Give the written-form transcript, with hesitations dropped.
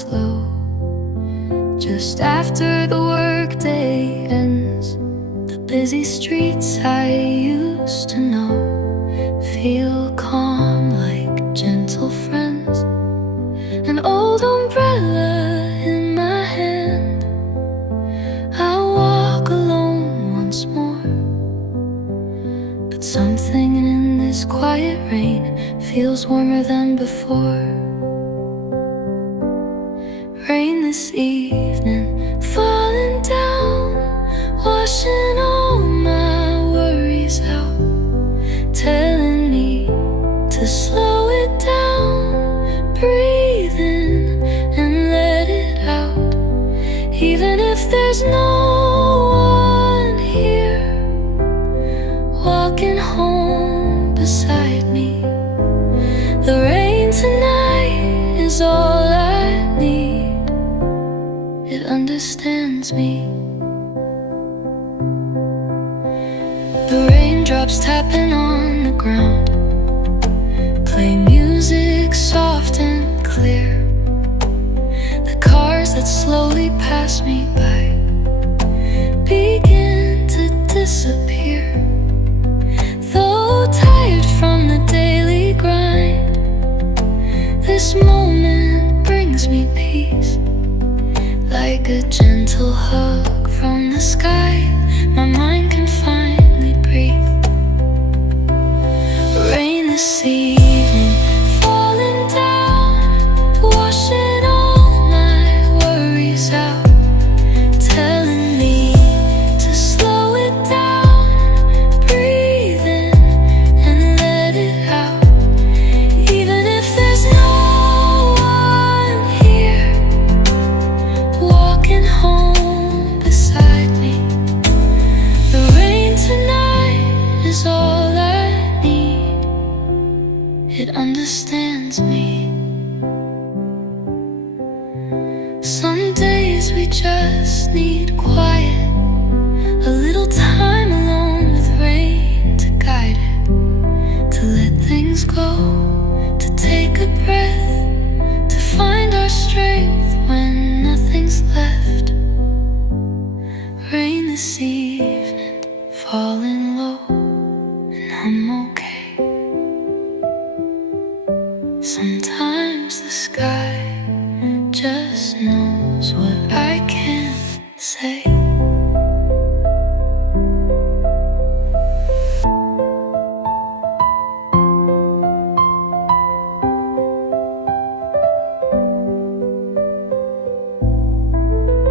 slow. Just after the workday ends, the busy streets I used to know feel calm like gentle friends. An old umbrella in my hand, I'll walk alone once more. But something in this quiet rain feels warmer than before. Rain this evening, falling down, washing all my worries out, telling me to slow it down, breathe in and let it out. Even if there's no one here walking home beside me, the rain tonight is all I need. It understands me. The raindrops tapping on the ground play music soft and clear. The cars that slowly pass me by begin to disappear. Though tired from the daily grind, this moment brings me peace. Like a gentle hug from the sky, my mind can finally breathe. Rain this evening, falling down, washing all my worries out, telling me to slow it down, breathe in and let it out. Even if there's no one here walking home beside me, the rain tonight is all I need. It understands me. Some days we just need quiet, a little time alone with rain to guide it, to let things go, to take a breath, to find our strength when nothing's left. Rain this evening, falling